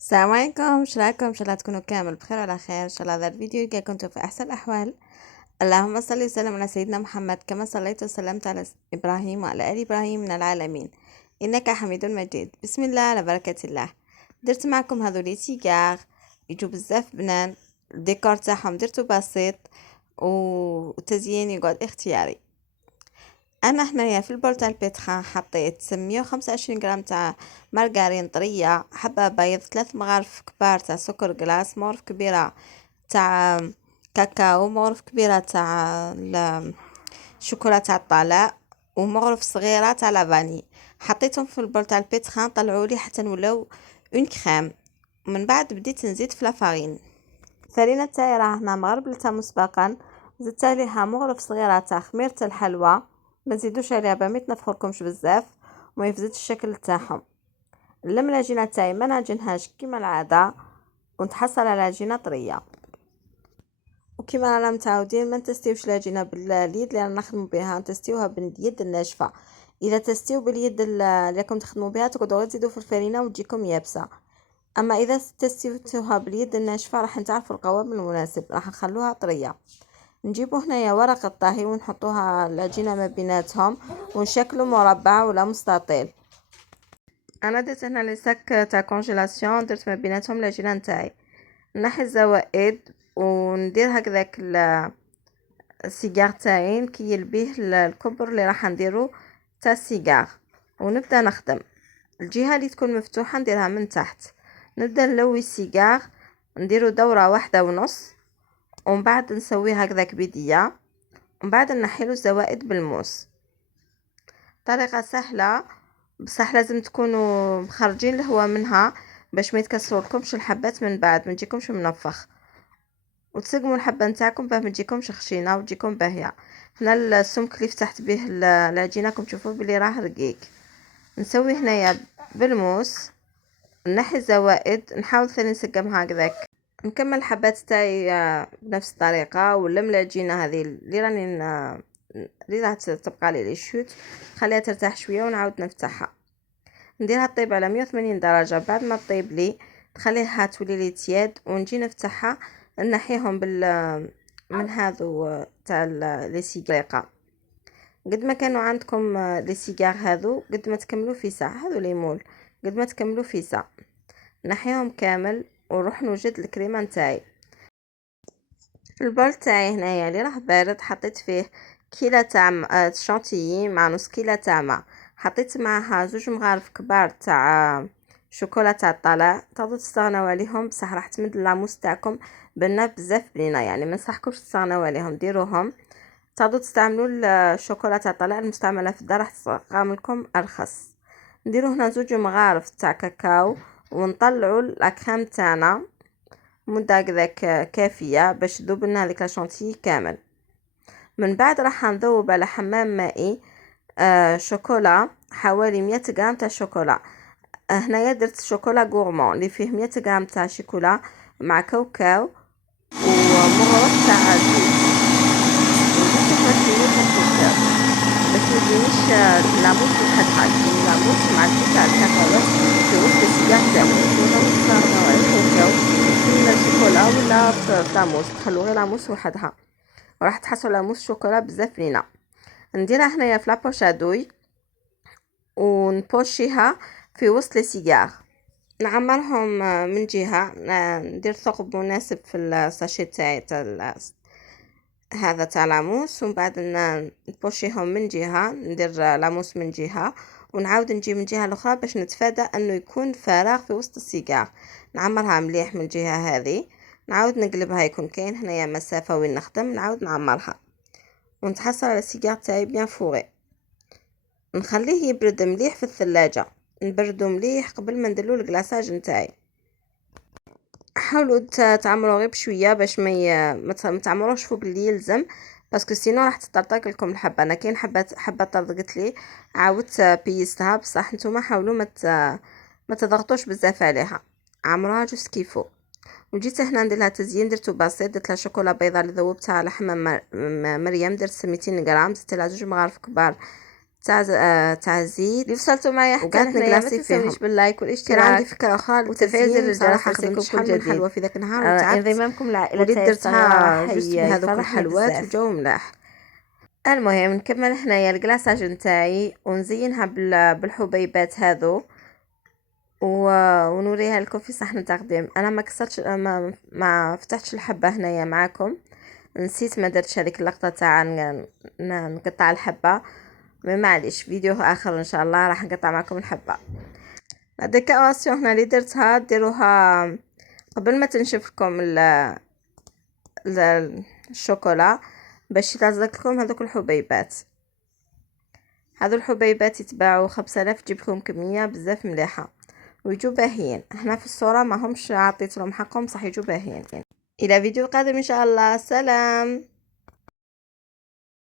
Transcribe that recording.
السلام عليكم، شو رايكم؟ ان شاء الله تكونوا كامل بخير وعلى خير. ان شاء الله هذا الفيديو يلقاكم كنتم في احسن الاحوال. اللهم صل وسلم على سيدنا محمد كما صليت وسلمت على ابراهيم وعلى ال ابراهيم من العالمين انك حميد مجيد. بسم الله على بركه الله. درت معكم هذولي سيجار يجوا بزاف بنان. الديكور تاعهم درتو بسيط وتزيين يقعد اختياري. انا هنايا في البول تاع البيتخا حطيت 125 غرام تاع مارغرين طريه، حبه بيض، 3 مغارف كبار تاع سكر جلاس، مغرف كبيره تاع كاكاو، مغرف كبيره تاع الشوكولا تاع الطلاء، ومغرف صغيره تاع لافاني. حطيتهم في البول تاع البيتخا طلعوا لي حتى نولاو اون كريم. من بعد بديت نزيد في لافارين. الفرينه تاعي راه هنا مغربلتها مسبقا، زدت عليها مغرف صغيره تاع خميره الحلوى. ما تزيدوش عليها باش ما يتنفخلكمش بزاف وما يفسدش الشكل تاعهم. نلم العجينه تاعي ما نعجنهاش كيما العاده ونتحصل على عجينه طريه. وكيما رانا متعودين ما نتستيوش العجينه باليد اللي رانا نخدموا بها، نتستيوها باليد الناشفه. اذا تستيو باليد اللي راكم تخدموا بها تقعدوا غير تزيدوا في الفرينه وتجيكم يابسه. اما اذا تستيوها باليد الناشفه راح نتعرفوا القوام المناسب، راح نخلوها طريه. نجيبو هنايا ورقة طهي ونحطوها العجينة ما بيناتهم ونشكلو مربع ولا مستطيل. انا درت هنا لي ساك تاع كونجيلاسيون، درت ما بيناتهم العجينة نتاعي. نحي الزوائد وندير هكذاك السيجار تاعي كي يلبيه الكبر اللي راح نديرو تاع السيجار. ونبدا نخدم الجهة اللي تكون مفتوحة نديرها من تحت. نبدا نلوي السيجار، نديرو دورة 1.5، ومن بعد نسويه هكذاك بيديا، ومن بعد نحيلو الزوائد بالموس. طريقة سهلة بصح لازم تكونوا مخرجين الهواء منها باش ما يتكسرولكمش الحبات من بعد ما تجيكمش منفخ، وتسقموا الحبه نتاعكم باه ما تجيكمش خشينه وتجيكم باهيه. هنا السمك اللي فتحت به العجينه راكم تشوفوا بلي راه رقيق. نسوي هنايا بالموس، نحي الزوائد، نحاول ثاني نسقمها هكذاك. نكمل الحبات تاعي بنفس الطريقه، ونلم العجينه هذه اللي راح تبقى لي شوت، خليها ترتاح شويه ونعاود نفتحها. نديرها طيب على 180 درجه. بعد ما طيب لي نخليها تولي لي تياد ونجي نفتحها، نحيهم من هذو تاع لي سيغار. قد ما كانوا عندكم لي سيغار هذو قد ما تكملوا في ساعه، هذو ليمون قد ما تكملوا في ساعه. نحيهم كامل ونروح نوجد الكريمه نتاعي. البول تاعي هنايا اللي راه بارد حطيت فيه كيلة تاع شانتيي مع نص كيلة تاع ماء. حطيت معها 2 مغارف كبار تاع شوكولا تاع الطلاء. تقدروا تستغناو عليهم بصح راح تمد اللاموس تاعكم بنه بزاف بنينه، يعني ما نصحكمش تستغناو عليهم، ديروهم. تقدروا تستعملوا الشوكولا تاع الطلاء المستعمله في الدار، راح تقام لكم ارخص. نديرو هنا 2 مغارف تاع كاكاو ونطلعوا لاكريم تاعنا مدة هكذاك كافية باش تذوب لنا هذيك لاشونتي كامل. من بعد راح نذوب على حمام مائي شوكولا، حوالي 100 غرام تاع شوكولا. هنايا درت شوكولا غورمون اللي فيه 100 غرام تاع شوكولا مع كاوكاو ومغرف تاع زيت. ونزيد شوية الكاوكاو باش ميجينيش لاموس وحدها، يكون لاموس مع الزيت تاع الكاكاو في وسط السيجار تاعو. ولا نستغناو على الكاوكاو في الشوكولا ولا في لاموس، تخلو غير لاموس وحدها وراح تحصلوا لاموس شوكولا بزاف بنينه. نديرها هنايا في لابوش ادوي ونبوشيها في وسط لي سيجار. نعمرهم من جهه، ندير ثقب مناسب في الساشي تاعي تاع هذا تاع لاموس، ومن بعد نبوشيهم من جهه، ندير لاموس من جهه ونعاود نجي من جهه الاخرى باش نتفادى انه يكون فراغ في وسط السيجار. نعمرها مليح من الجهه هذه، نعاود نقلبها يكون كاين هنايا مسافه وين نخدم، نعاود نعمرها ونتحصل على السيجار تاعي بيان فوغي. نخليه يبرد مليح في الثلاجه، نبردو مليح قبل ما نديرلو الكلاصاج نتاعي. حاولوا تعمروا غير بشويه باش ما تعمروش فوق اللي يلزم، باسكو سينو راح تطرطق لكم الحبه. انا كاين حبه طرطقت لي عاودت بيستها، بصح نتوما حاولوا ما تضغطوش بزاف عليها، عمروها جوست كيفو. وجيت هنا ندير لها تزيين، درتو بسيط، درت لها شوكولا بيضاء اللي ذوبتها على حمام مريم، درت 200 غرام، زدت لها 2 مغارف كبار تاع الزيت اللي وصلتوا معايا حتى هنايا ما تنسونيش باللايك والاشتراك. كان عندي فكره اخرى وتفعيل زر الجرس الجرس ليصلكم كل من جديد. حلوى في ذاك النهار وتعبت. انضمامكم لعائلة وليت ساير الصغيرة درتها راح جوست بهذوك يفرحني الحلوات بزاف. والجو ملاح. المهم نكمل هنايا الكلاصاج نتاعي ونزينها بالحبيبات هذو ونوريها لكم في صحن تقديم. انا ما كسرتش ما فتحتش الحبه هنايا معاكم، نسيت ما درتش هذيك اللقطه تاع نقطع الحبه. معليش فيديو اخر ان شاء الله راح نقطع معكم الحبه. الديكوراسيون هنا اللي درتها ديروها قبل ما تنشف لكم الشوكولا باش يلزق لكم هذوك الحبيبات. هذو الحبيبات يتباعوا 5000، تجيب لكم كميه بزاف مليحه ويجوا باهيين. هنا في الصوره ما همش عطيت لهم حقهم، صح يجوا باهيين. الى فيديو قادم ان شاء الله، سلام.